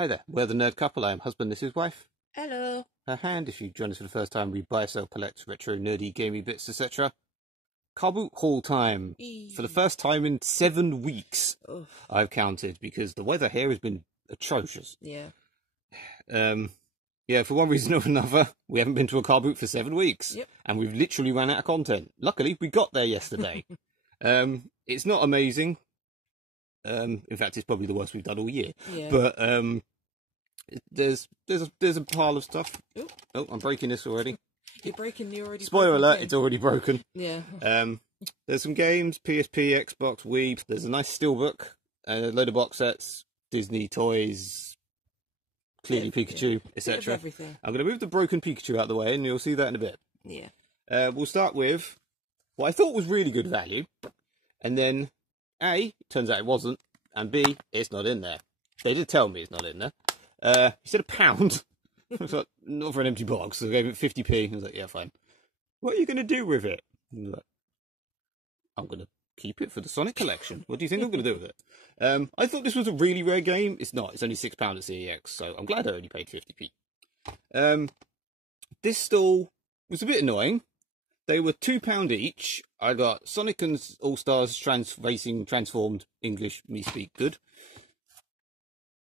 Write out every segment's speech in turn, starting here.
Hi there, we're the nerd couple. I am husband, this is wife. Hello. Her hand, if you join us for the first time, we buy, sell, collect retro, nerdy, gamey bits, etc. Carboot haul time. For the first time in 7 weeks, I've counted, because the weather here has been atrocious. Yeah. Yeah, for one reason or another, we haven't been to a car boot for 7 weeks. Yep. And we've literally ran out of content. Luckily, we got there yesterday. It's not amazing. In fact, it's probably the worst we've done all year. Yeah. But there's a pile of stuff. Ooh. Oh, I'm breaking this already. You're breaking the already. Spoiler alert, it's already broken. Yeah. There's some games, PSP, Xbox, Wii. There's a nice steelbook, a load of box sets, Disney toys, clearly Pikachu, etc. Everything. I'm going to move the broken Pikachu out of the way, and you'll see that in a bit. Yeah. We'll start with what I thought was really good value, and then A, turns out it wasn't, and B, it's not in there. They did tell me it's not in there. He said £1. I was like, not for an empty box, so I gave it 50p. I was like, yeah, fine. What are you going to do with it? Like, I'm going to keep it for the Sonic collection. What do you think I'm going to do with it? I thought this was a really rare game. It's not. It's only £6 at CEX, so I'm glad I only paid 50p. This stall was a bit annoying. They were £2 each. I got Sonic and All-Stars Racing Transformed English Me Speak Good,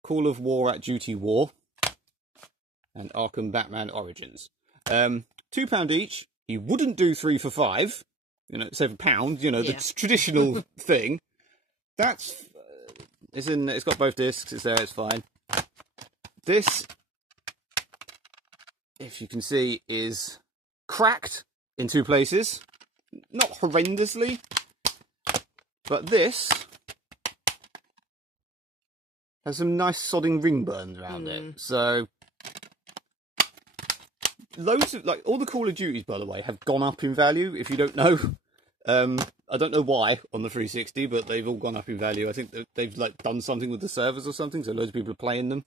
Call of War at Duty War, and Arkham Batman Origins. £2 each. You wouldn't do 3 for £5. You know, save £1. You know, the traditional thing. That's it's in. It's got both discs. It's there. It's fine. This, if you can see, is cracked in 2 places. Not horrendously, but this has some nice sodding ring burns around it. So loads of, like, all the Call of Duties, by the way, have gone up in value, if you don't know. I don't know why on the 360, but they've all gone up in value. I think they've like done something with the servers or something, so loads of people are playing them.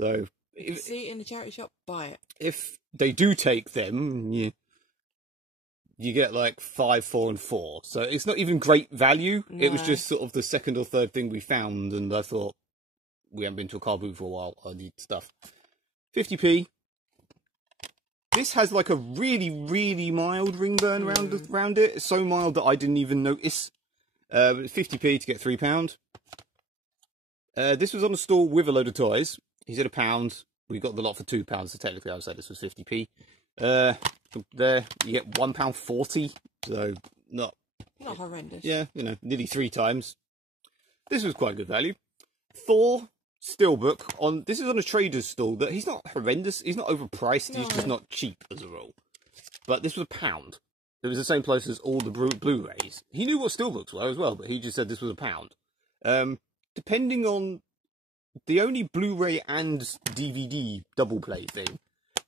So if you see it in the charity shop, buy it. If they do take them, you get like 5, 4, and 4. So it's not even great value. No. It was just sort of the second or third thing we found, and I thought, we haven't been to a car boot for a while. I need stuff. 50p. This has like a really, really mild ring burn around it. It's so mild that I didn't even notice. 50p to get £3. This was on a stall with a load of toys. He said £1. We got the lot for £2, so technically I would say this was 50p. There, you get £1.40, so not horrendous. Yeah, you know, nearly 3 times. This was quite good value. Thor Steelbook on this is on a trader's stall. That he's not horrendous. He's not overpriced. No. He's just not cheap as a rule. But this was £1. It was the same price as all the Blu-rays. He knew what Steelbooks were as well, but he just said this was £1. Depending on the only Blu-ray and DVD double play thing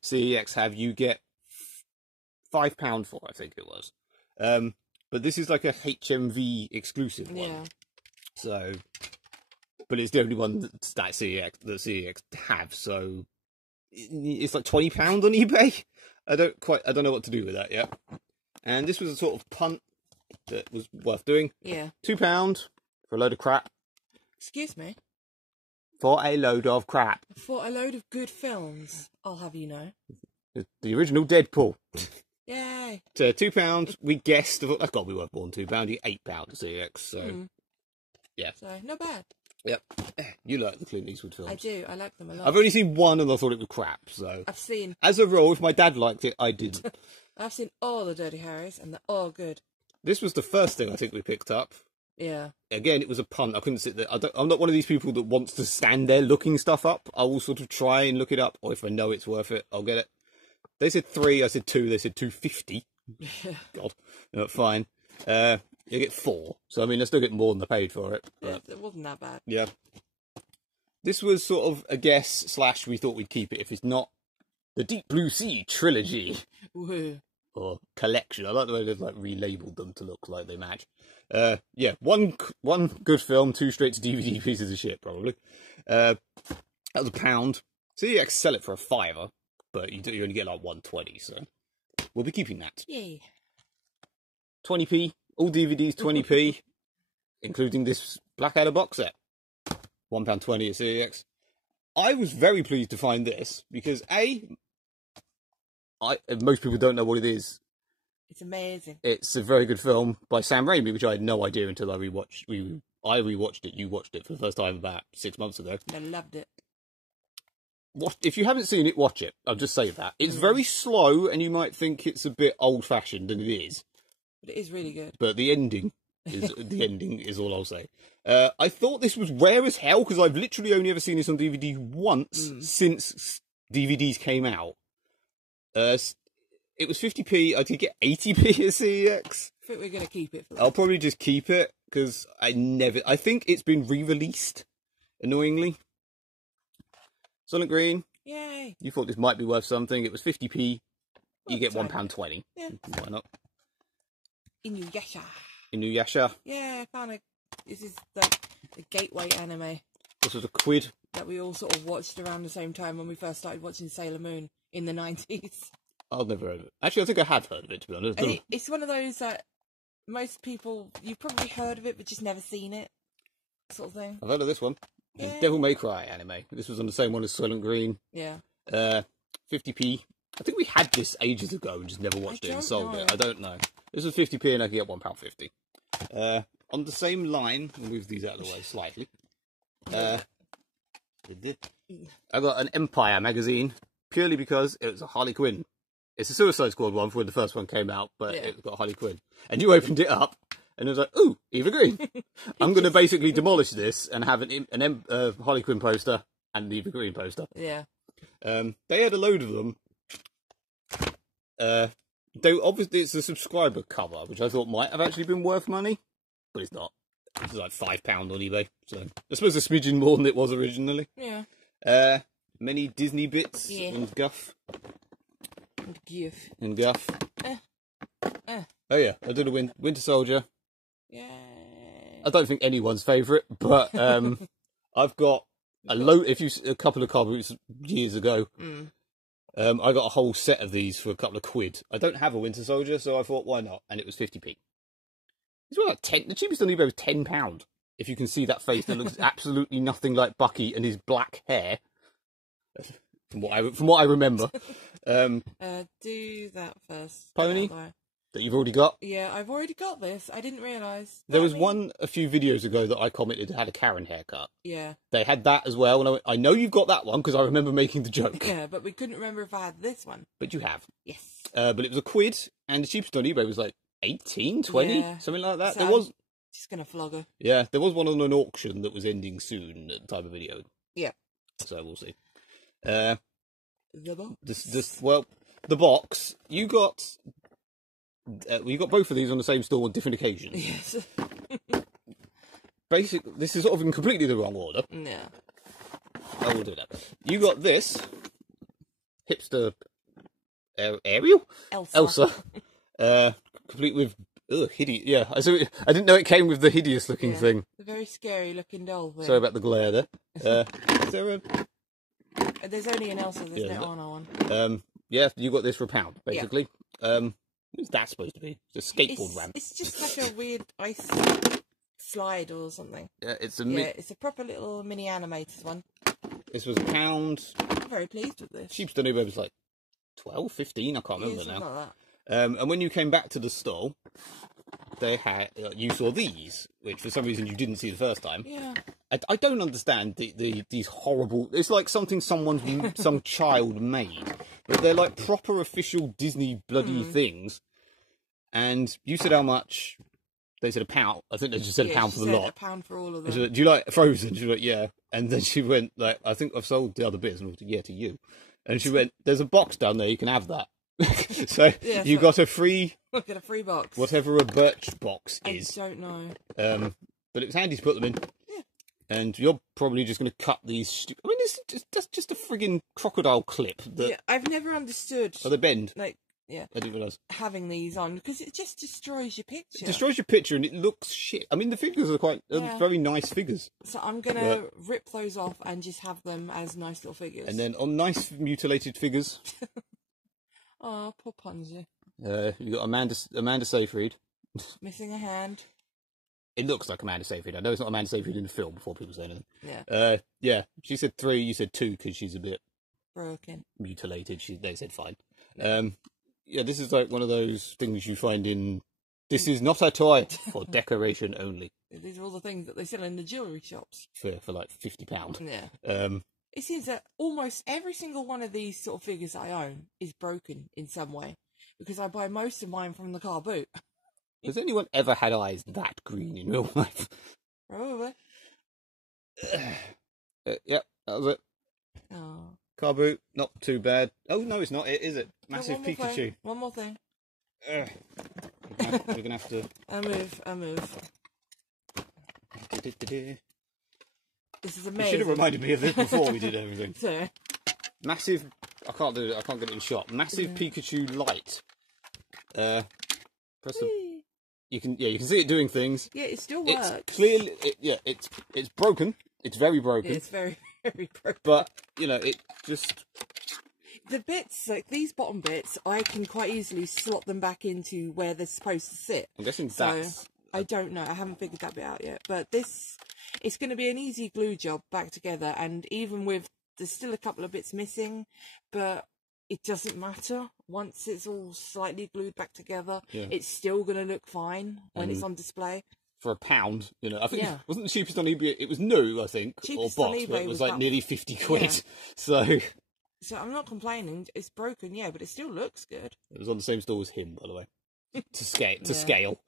CEX have, you get £5 for, I think it was. But this is like a HMV exclusive one. Yeah. So, but it's the only one that CEX have. So it's like £20 on eBay. I don't know what to do with that yet. And this was a sort of punt that was worth doing. Yeah. £2 for a load of crap. Excuse me. For a load of crap. For a load of good films, I'll have you know. The original Deadpool. Yay! So £2, we guessed. That's got to be worth more than £2. You get £8 at CEX, so yeah. So not bad. Yep. You like the Clint Eastwood films. I do. I like them a lot. I've only seen one, and I thought it was crap. So I've seen. As a rule, if my dad liked it, I didn't. I've seen all the Dirty Harrys, and they're all good. This was the first thing I think we picked up. Yeah. Again, it was a punt. I couldn't sit there. I'm not one of these people that wants to stand there looking stuff up. I will sort of try and look it up, or if I know it's worth it, I'll get it. They said 3, I said 2, they said 250. God, no, fine. You get 4, so I mean, I still get more than I paid for it. But, it wasn't that bad. Yeah. This was sort of a guess / we thought we'd keep it if it's not the Deep Blue Sea trilogy or collection. I like the way they've like relabeled them to look like they match. Yeah, one good film, 2 straight to DVD pieces of shit probably. That was £1. CEX sell it for £5, but you only get like 120, so we'll be keeping that. Yay. 20p, all DVDs 20p, including this Blackadder box set. £1.20 at CEX. I was very pleased to find this because most people don't know what it is. It's amazing. It's a very good film by Sam Raimi, which I had no idea until I rewatched. I rewatched it. You watched it for the first time about 6 months ago. I loved it. If you haven't seen it, watch it. I'll just say that it's very slow, and you might think it's a bit old-fashioned, and it is. But it is really good. But the ending is all I'll say. I thought this was rare as hell because I've literally only ever seen this on DVD once since DVDs came out. It was 50p. I did get 80p at CEX. I think we're going to keep it for that. I'll probably just keep it because I think it's been re-released, annoyingly. Solid Green. Yay. You thought this might be worth something. It was 50p. You get £1.20. Yeah. Why not? Inuyasha. Inuyasha. Yeah, kind of. This is the gateway anime This was a quid. that we all sort of watched around the same time when we first started watching Sailor Moon in the 90s. I've never heard of it. Actually, I think I have heard of it, to be honest. And it's one of those that most people, you've probably heard of it, but just never seen it, sort of thing. I've heard of this one. Yeah. Devil May Cry anime. This was on the same one as Silent Green. Yeah. 50p. I think we had this ages ago and just never watched it and sold it. I don't know. This was 50p and I could get £1.50. On the same line, we'll move these out of the way slightly. I got an Empire magazine purely because it was a Harley Quinn. It's a Suicide Squad one for when the first one came out, but it's got Harley Quinn. And you opened it up and it was like, ooh, Eva Green. I'm going to basically demolish this and have an Harley Quinn poster and an Eva Green poster. Yeah. They had a load of them. Obviously, it's a subscriber cover, which I thought might have actually been worth money, but it's not. It's like £5 on eBay, so I suppose a smidgen more than it was originally. Yeah. Many Disney bits and guff. And guff. Oh yeah, I did a Winter Soldier. Yeah. I don't think anyone's favourite, but I've got a couple of Carboots years ago. I got a whole set of these for a couple of quid. I don't have a Winter Soldier, so I thought, why not? And it was 50p. It's like the cheapest on eBay was £10. If you can see that face that looks absolutely nothing like Bucky and his black hair, from what I remember. Do that first. Pony that you've already got. Yeah, I've already got this. I didn't realise. There was one a few videos ago that I commented had a Karen haircut. Yeah. They had that as well, and I went, I know you've got that one because I remember making the joke. Yeah, but we couldn't remember if I had this one. But you have. Yes. But it was a quid, and the cheapest on eBay was like 18, 20, something like that. So there was just gonna flog her. Yeah, there was one on an auction that was ending soon at the time of video. Yeah. So we'll see. The box. The box. You got both of these on the same store on different occasions. Yes. Basically, this is sort of in completely the wrong order. Yeah. I will do that. You got this hipster Ariel? Elsa. Complete with hideous. Yeah, I didn't know it came with the hideous looking thing. A very scary looking doll thing. Sorry about the glare there. Is there a... There's only an Elsa, there's no Anna one. Yeah, you got this for £1, basically. What's that supposed to be? It's a skateboard ramp. It's just like a weird ice slide or something. Yeah, it's it's a proper little mini animated one. This was £1. I'm very pleased with this. Cheapest on eBay was like 12, 15, I can't remember now. Like that. And when you came back to the stall, they had you saw these, which for some reason you didn't see the first time. Yeah. I don't understand these horrible. It's like something some child made, but they're like proper official Disney bloody things. And you said how much? They said £1. I think they just said £1 for the lot. £1 for all of them. She said, do you like Frozen? She went, yeah. And then she went like, I think I've sold the other bits. And I went, yeah, to you. And she went, there's a box down there. You can have that. So you got a free. Look at a free box. Whatever a birch box is. I don't know. But it was handy to put them in. Yeah. And you're probably just going to cut these. I mean, that's just a frigging crocodile clip. Yeah, I've never understood. Oh, they bend. Like, yeah. I didn't realise. Having these on, because it just destroys your picture. It destroys your picture and it looks shit. I mean, the figures are quite very nice figures. So I'm going to rip those off and just have them as nice little figures. And then on nice mutilated figures. Oh, poor Ponzi. You got Amanda Seyfried. Missing a hand. It looks like Amanda Seyfried. I know it's not Amanda Seyfried in the film before people say anything. Yeah. Yeah. She said 3, you said 2 because she's a bit Broken. mutilated. They said fine. Yeah, this is like one of those things you find in... This is not a toy for decoration only. These are all the things that they sell in the jewellery shops. For like £50. Yeah. It seems that almost every single one of these sort of figures that I own is broken in some way. Because I buy most of mine from the Carboot. Has anyone ever had eyes that green in real life? Probably. Yep, that was it. Oh. Carboot, not too bad. Oh, no, it's not it, is it? Massive one more Pikachu. Thing. One more thing. We're going to have to... I move. This is amazing. You should have reminded me of this before we did everything. So. Massive... I can't do it. I can't get it in shot. Massive Pikachu light. Press the... You can see it doing things. Yeah, it still works. It's clearly... it's broken. It's very broken. Yeah, it's very, very broken. But, you know, it just... The bits, like these bottom bits, I can quite easily slot them back into where they're supposed to sit. I'm guessing so, that's... I don't know. I haven't figured that bit out yet. But this, it's going to be an easy glue job back together. And even with, there's still a couple of bits missing, but it doesn't matter. Once it's all slightly glued back together, it's still going to look fine when it's on display. For £1, you know, I think it wasn't the cheapest on eBay. It was new, I think, cheapest or box, on eBay but it was like about, nearly 50 quid. Yeah. So I'm not complaining. It's broken, yeah, but it still looks good. It was on the same store as him, by the way, to scale.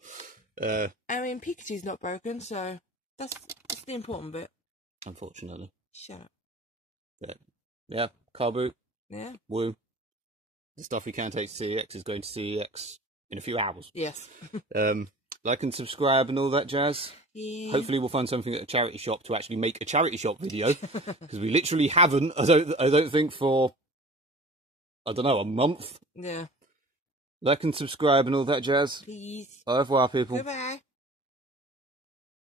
I mean, Pikachu's not broken, so that's the important bit. Unfortunately. Shut up. Yeah. Carboot. Yeah. Woo. The stuff we can take to CEX is going to CEX in a few hours. Yes. Like and subscribe and all that jazz. Yeah. Hopefully we'll find something at a charity shop to actually make a charity shop video, because we literally haven't. I don't think for, I don't know, a month. Yeah. Like and subscribe and all that jazz. Please. Au revoir, people. Goodbye.